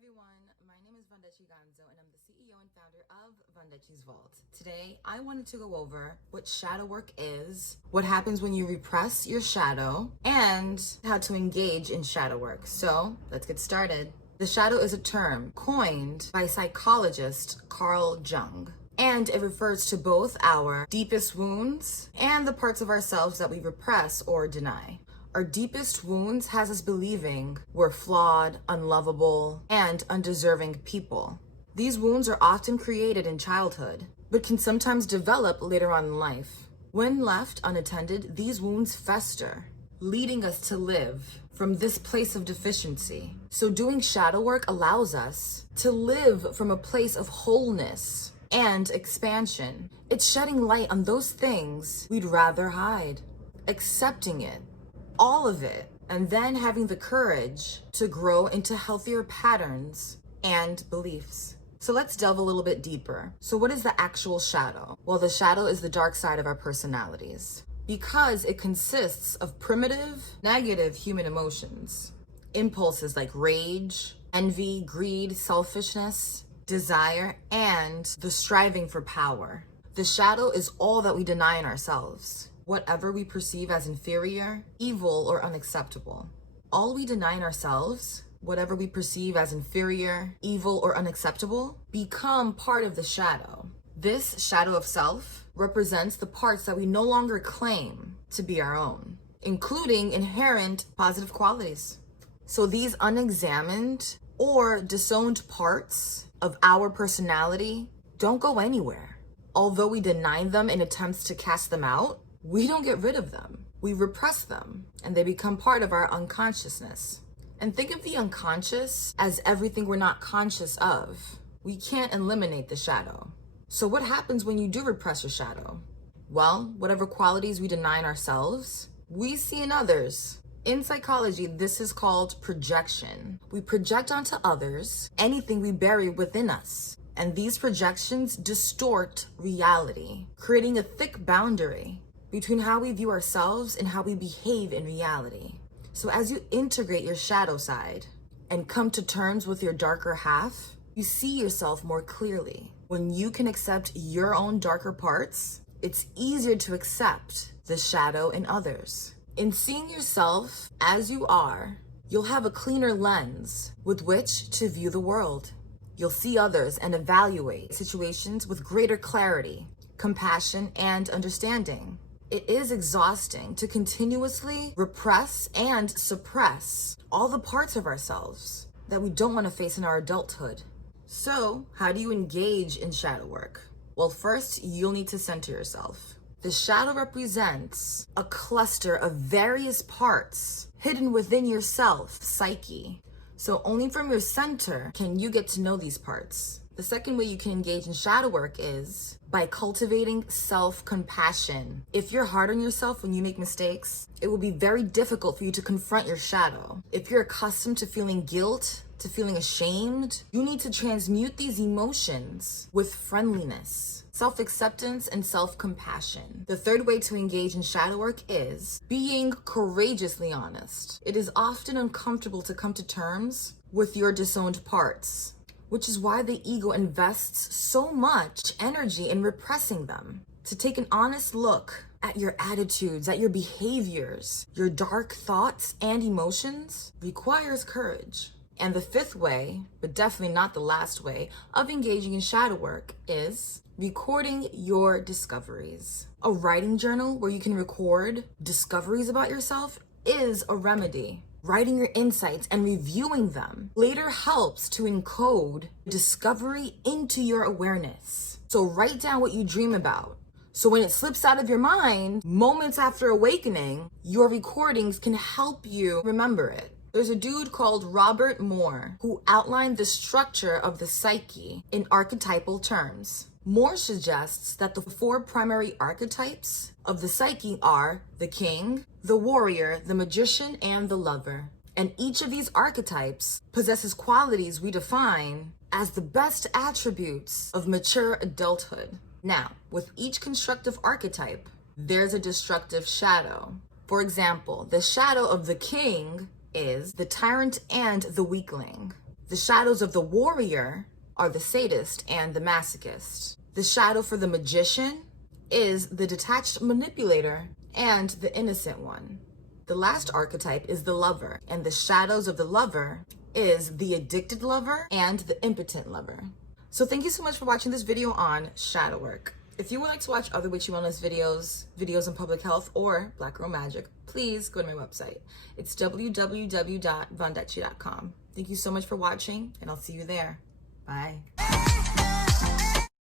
everyone, my name is Vondechii and I'm the CEO and founder of Vondechii's Vault. Today, I wanted to go over what shadow work is, what happens when you repress your shadow, and how to engage in shadow work. So, let's get started. The shadow is a term coined by psychologist Carl Jung, and it refers to both our deepest wounds and the parts of ourselves that we repress or deny. Our deepest wounds has us believing we're flawed, unlovable, and undeserving people. These wounds are often created in childhood, but can sometimes develop later on in life. When left unattended, these wounds fester, leading us to live from this place of deficiency. So doing shadow work allows us to live from a place of wholeness and expansion. It's shedding light on those things we'd rather hide, accepting it, all of it, and then having the courage to grow into healthier patterns and beliefs. So let's delve a little bit deeper. So what is the actual shadow? Well, the shadow is the dark side of our personalities because it consists of primitive, negative human emotions, impulses like rage, envy, greed, selfishness, desire, and the striving for power. The shadow is all that we deny in ourselves. Whatever we perceive as inferior, evil, or unacceptable. All we deny in ourselves, whatever we perceive as inferior, evil, or unacceptable, become part of the shadow. This shadow of self represents the parts that we no longer claim to be our own, including inherent positive qualities. So these unexamined or disowned parts of our personality don't go anywhere. Although we deny them in attempts to cast them out, we don't get rid of them. We repress them, and they become part of our unconsciousness. And think of the unconscious as everything we're not conscious of. We can't eliminate the shadow. So what happens when you do repress your shadow? Well, whatever qualities we deny in ourselves, we see in others. In psychology, this is called projection. We project onto others anything we bury within us. And these projections distort reality, creating a thick boundary between how we view ourselves and how we behave in reality. So as you integrate your shadow side and come to terms with your darker half, you see yourself more clearly. When you can accept your own darker parts, it's easier to accept the shadow in others. In seeing yourself as you are, you'll have a cleaner lens with which to view the world. You'll see others and evaluate situations with greater clarity, compassion, and understanding. It is exhausting to continuously repress and suppress all the parts of ourselves that we don't want to face in our adulthood. So, how do you engage in shadow work? Well, first, you'll need to center yourself. The shadow represents a cluster of various parts hidden within yourself, psyche. So only from your center can you get to know these parts. The second way you can engage in shadow work is by cultivating self-compassion. If you're hard on yourself when you make mistakes, it will be very difficult for you to confront your shadow. If you're accustomed to feeling guilt, to feeling ashamed, you need to transmute these emotions with friendliness, self-acceptance, and self-compassion. The third way to engage in shadow work is being courageously honest. It is often uncomfortable to come to terms with your disowned parts, which is why the ego invests so much energy in repressing them. To take an honest look at your attitudes, at your behaviors, your dark thoughts and emotions requires courage. And the fifth way, but definitely not the last way, of engaging in shadow work is recording your discoveries. A writing journal where you can record discoveries about yourself is a remedy. Writing your insights and reviewing them later helps to encode discovery into your awareness. So write down what you dream about. So when it slips out of your mind, moments after awakening, your recordings can help you remember it. There's a dude called Robert Moore who outlined the structure of the psyche in archetypal terms. Moore suggests that the four primary archetypes of the psyche are the king, the warrior, the magician, and the lover. And each of these archetypes possesses qualities we define as the best attributes of mature adulthood. Now, with each constructive archetype, there's a destructive shadow. For example, the shadow of the king is the tyrant and the weakling. The shadows of the warrior are the sadist and the masochist. The shadow for the magician is the detached manipulator and the innocent one. The last archetype is the lover, and the shadows of the lover is the addicted lover and the impotent lover. So thank you so much for watching this video on shadow work. If you would like to watch other witchy wellness videos on public health or Black Girl Magic, please go to my website. It's www.vondechii.com. Thank you so much for watching, and I'll see you there. Bye.